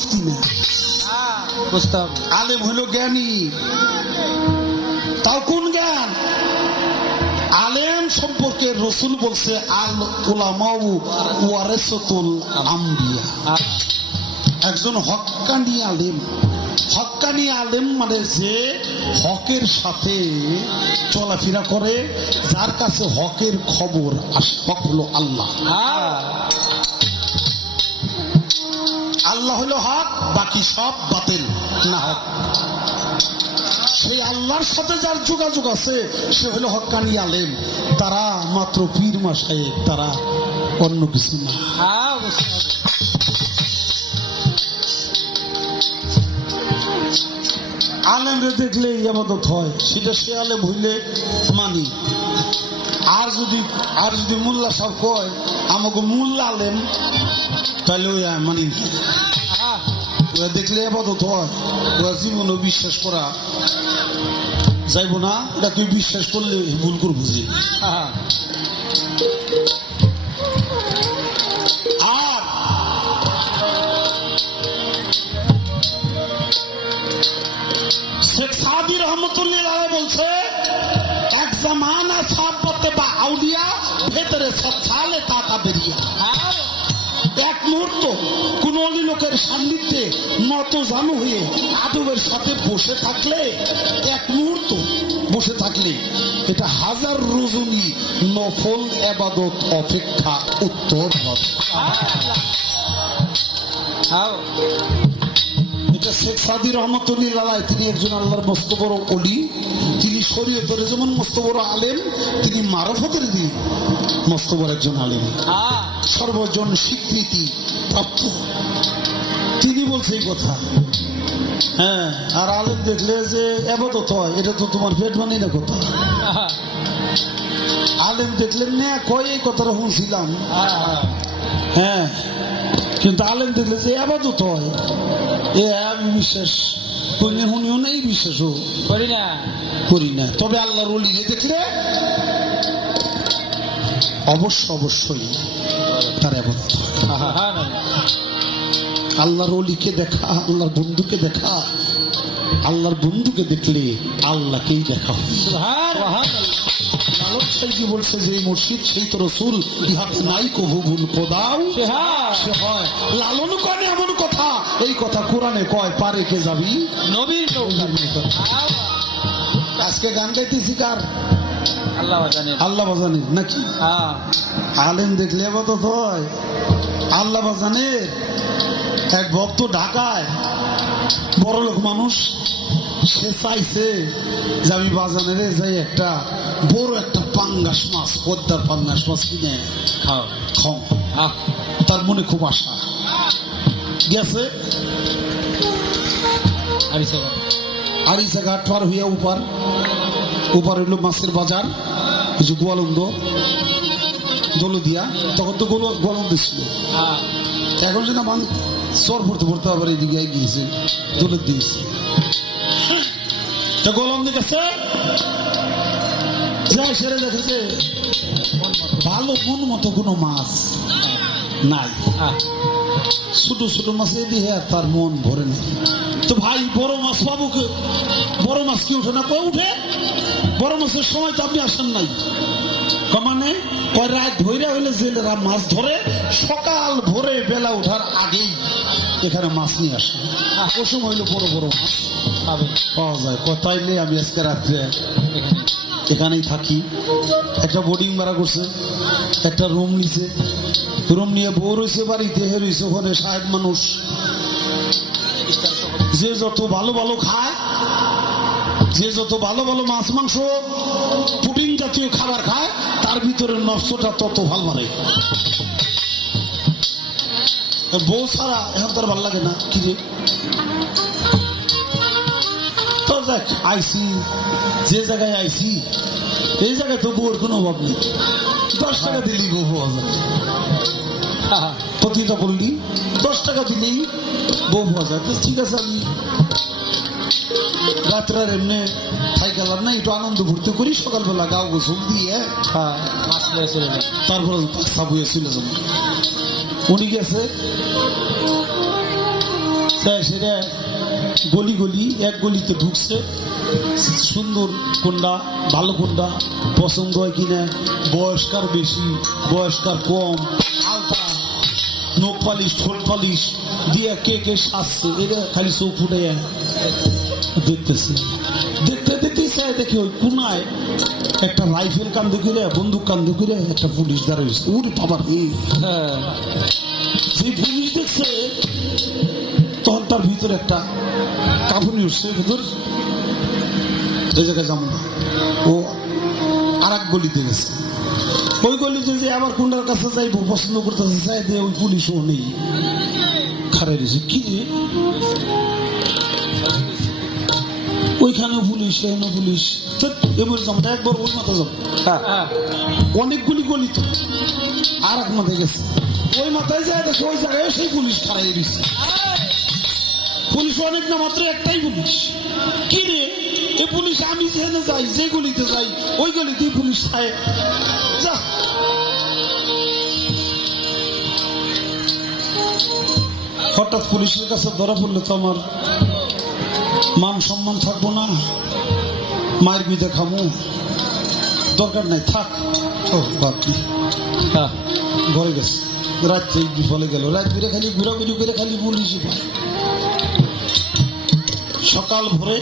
মুফতি না আলেম হইল জ্ঞানী। তাও কোন জ্ঞান? আলেম সম্পর্কে রসুল বলছে আল উলামাউ ওয়ারেসতুল আম্বিয়া। একজন হক্কানি আলেম। হক্কানি আলেম মানে যে হকের সাথে চলাফেরা করে যার কাছে হকের খবর আসে। হক হলো আল্লাহ। আল্লাহ হলো হক বাকি সব বাতিল না হক। সেই আল্লাহর সাথে যার যোগাযোগ আছে সে হলো হক্কানি আলেম। তারা মাত্র পীর মাসায় তারা অন্য কিছু না। আলেমরে দেখলে ইয়াবাদত হয় সেটা সে আলেম হইলে মানি। আর যদি আর যদি মোল্লা সাহেব কয় আমাকে মোল্লা আলেম তাহলে ওই মানি। দেখলে হয় ওরা জীবনও বিশ্বাস করা যাইব না, এটা তুই বিশ্বাস করলে ভুল করে বুঝি আর শেখ সাদি রহমতুল্লাহ বলছে, এক ভেতরে বেরিয়া। এক মুহূর্ত লোকের সান্নিধ্যে নত জানু হয়ে আদবের সাথে বসে থাকলে এক মুহূর্ত বসে থাকলে এটা হাজার রজনী নফল এবাদত অপেক্ষা উত্তর হবে। এটা শেখ সাদি রহমতুল্লাহ তিনি একজন আল্লাহর মস্ত বড় অলি তিনি শরীয়তের যেমন মস্ত বড় আলেম তিনি মারফতের দিন মস্ত বড় একজন আলেম। সর্বজন স্বীকৃতি প্রাপ্ত। তিনি বলছে এই কথা। হ্যাঁ আর আলেম দেখলে যে এবাদত হয় এটা তো তোমার পেট বানি না কথা। আলেম দেখলেন না কয় এই কথাটা শুনছিলাম। হ্যাঁ কিন্তু আলেম দেখলে যে আবাদত হয় এ আমি বিশ্বাস কইলে শুনিও নেই বিশ্বাসও করি না। করি না। তবে আল্লাহর অলিকে দেখলে? অবশ্য অবশ্যই তার আবাদত হয়। আল্লাহর অলিকে দেখা আল্লাহর বন্ধুকে দেখা আল্লাহর বন্ধুকে দেখলে আল্লাহকেই দেখা লালন বলছে যে মসজিদ সেই তো রসুল ইহাতে নাই কভু ভুল কোদাও সে হয়। লালন কনে এমন কথা এই কথা কোরআনে কয় পারে কে যাবি? নবীর আজকে গান গাইতেছি কার? আল্লাহ বাজানের। নাকি? হ্যাঁ। আলেম দেখলে আবার হয়। আল্লাহ বাজানের? এক ভক্ত ঢাকায় বড় লোক মানুষ সে চাইছে যে আমি বাজানের যাই একটা বড় একটা পাঙ্গাস মাছ পদ্মার পাঙ্গাস মাছ কিনে খাও তার মনে খুব আশা। গেছে? আরি সাহেব আড়িশা ঘাট পার হইয়া উপার। উপার হইল মাছের বাজার কিছু গোয়ালন্দ দোলদিয়া তখন তো গোল গোয়ালন্দ ছিল। এখন মান চর পড়তে পড়তে আবার এদিকে গিয়েছে দোলের দিয়েছে। তা গোলন্দ গেছে যাই সেরে দেখেছে ভালো মন মতো কোনো মাছ নাই। ছোট ছোট মাছ দিয়ে আর তার মন ভরে না। তো ভাই, বড় মাছ পাবো বড় মাছ কি উঠে না? কয় উঠে বড় মাছের সময় তো আপনি আসেন নাই। রাত ধৈরা হইলে জেলেরা মাছ ধরে সকাল ভোরে বেলা ওঠার আগেই এখানে মাছ নিয়ে আসে। ও হইল বড় বড় মাছ। পাওয়া যায়। কয় তাইলে আমি আজকে রাত্রে এখানেই থাকি। একটা বোর্ডিং ভাড়া করছে একটা রুম নিছে। রুম নিয়ে বউ রয়েছে বাড়িতে হে রয়েছে ওখানে সাহেব মানুষ। যে যত ভালো ভালো খায় যে যত ভালো ভালো মাছ মাংস পুডিং জাতীয় খাবার খায় তার ভিতরে নষ্টটা তত ভালো মারে। বউ ছাড়া এখন তার ভালো লাগে না, কি রে তো দেখ, আইসি, যে জায়গায় আইসি, এই জায়গায় তো বউর কোনো অভাব নেই। দশ টাকা দিলেই বউ পাওয়া যায়। বললি, দশ টাকা দিলেই বউ পাওয়া যায়। ঠিক আছে আমি রাত্রে আর এমনি খাই গেলাম না একটু আনন্দ ফুর্তি করি সকালবেলা গাও গোসল দিয়ে। হ্যাঁ যায় তারপরে চলে যাব উনি গেছে। সেটা গলি গলি এক গলিতে ঢুকছে। সুন্দর কোনটা ভালো কোনটা পছন্দ হয় কিনা বয়স্কার বেশি বয়স্কার কম আলতা নখ পালিশ ঠোঁট পালিশ দিয়ে কে কে সাজছে এটা খালি চোখ ফুটে দেখতেছে। দেখতে দেখতে চাই দেখি ওই কোনায় একটা রাইফেল কান্দে করে বন্দুক কান্দে করে একটা পুলিশ দাঁড়িয়েছে ওরে বাবার হ্যাঁ। যে পুলিশ দেখছে তখন তার ভিতরে একটা কাঁপুনি উঠছে ভিতর। এই জায়গায় যাব না। ও আর এক গলিতে গেছে। ওই গলিতে যে আবার কুন্ডার কাছে যাইবো পছন্দ করতেছে চাই দিয়ে ওই পুলিশও নেই। খারাই রয়েছে। কি রে? ওইখানে পুলিশ এখানে পুলিশ। এবার যাব একবার ওই মাথা যাব। হ্যাঁ। হ্যাঁ। অনেকগুলি গলি তো আর এক মাথায় গেছে। ওই মাথায় যায় দেখে ওই জায়গায় সেই পুলিশ খারাই দিচ্ছে পুলিশ অনেক না মাত্র একটাই পুলিশ। কি রে? এই পুলিশ আমি যেখানে যাই যে গলিতে যাই ওই গলিতেই পুলিশ খায়। যা। হঠাৎ পুলিশের কাছে ধরা পড়লে তো আমার মান সম্মান থাকব না। মায়ের বিদে খাব দরকার নাই থাক। ও বাকি হ্যাঁ। ঘরে গেছে। রাত্রে বিফলে গেল। রাত ঘুরে খালি ঘোরাঘুরি করে খালি পুলিশই পায় সকাল ভোরে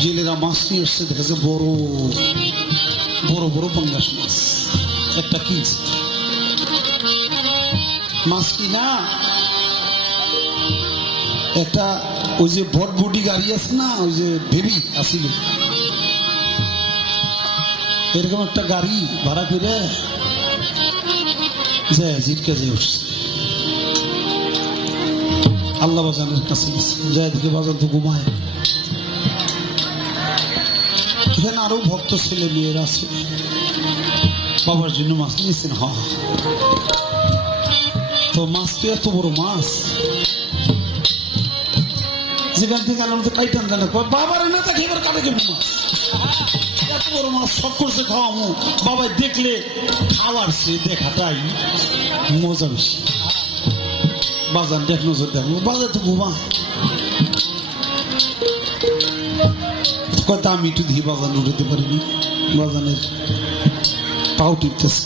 জেলেরা মাছ নিয়ে এসছে দেখেছে বড় বড় বড় পাঙ্গাস মাছ। একটা কিনছে মাছ কি না? একটা ওই যে বটবটি গাড়ি আছে না, ওই যে বেবি আসিল। এরকম একটা গাড়ি ভাড়া করে যায় উঠছে। আল্লাহ বাজানের কাছে যায় দিকে তো ঘুমায়। এখানে আরও ভক্ত ছেলে মেয়েরা আছে। বাবার জন্য মাছ নিয়েছেন হ তো মাছ তো এত বড় মাছ। যেখান থেকে বাবার না তাকে এবার এত বড় করছে বাবাই দেখলে খাওয়ার সে দেখাটাই মজা বেশি। বাজার দেখ নজর দেখো। বাজার তো ঘুমা। কথা আমি একটু দিয়ে বাজার উঠাতে পারিনি। বাজানের পাও টিপতেছে।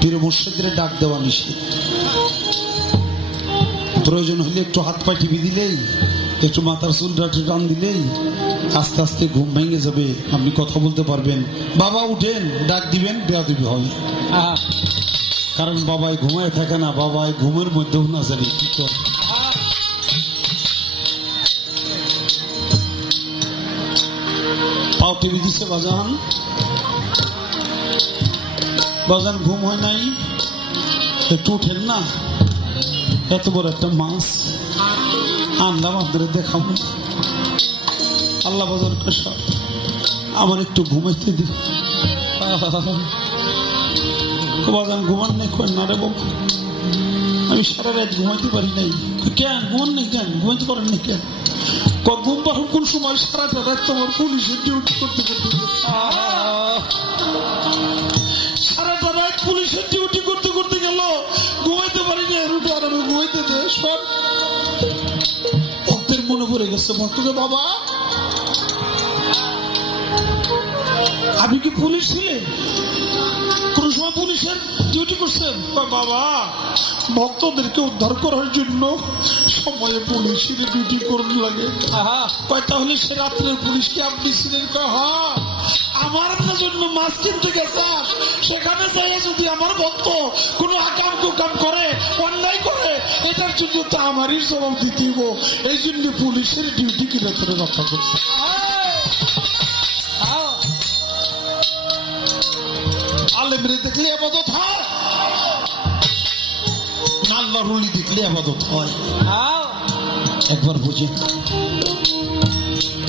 পীর মুর্শিদের ডাক দেওয়া নিষেধ। প্রয়োজন হলে একটু হাত পা টিপি দিলেই একটু মাথার চুলটা টান দিলেই আস্তে আস্তে ঘুম ভেঙে যাবে। আপনি কথা বলতে পারবেন। বাবা উঠেন। ডাক দিবেন বেয়া দিবি হবে। কারণ বাবাই ঘুমায় থাকে না বাবাই ঘুমের মধ্যেও না জানি কি করে। পাও টিভি দিছে বাজান? বাজান ঘুম হয় নাই? একটু উঠেন না। এত বড় একটা মাছ। আনলাম আপনাদের দেখাবো। আল্লাহ বাজার আমার একটু ঘুমাইতে বাজান ঘুমান নেই কই? না রে বাবু। আমি সারা রাত ঘুমাইতে পারি নাই। কেন? ঘুমান নেই কেন? ঘুমাইতে পারেন না কেন? ঘুম পারো কোন সময়? সারাটা রাত তোমার পুলিশের ডিউটি করতে করতে। মনে পড়ে বাবা আপনি কি পুলিশ ছিলেন কোন সময় পুলিশের ডিউটি করছেন? তা বাবা ভক্তদেরকে উদ্ধার করার জন্য সময়ে পুলিশের ডিউটি করুন লাগে। তাহলে সে রাত্রের পুলিশকে আপনি ছিলেন হ্যাঁ আমার জন্য মাছ কিনতে গেছেন সেখানে যাই যদি আমার ভক্ত কোনো আকাম কুকাম করে অন্যায় করে এটার জন্য তো আমারই জবাব দিতে। এই জন্য পুলিশের ডিউটি কিনা ধরে রক্ষা করছে? আলেমরে দেখলে আবাদত হয়। দেখলে আবাদত হয়। একবার বুঝে।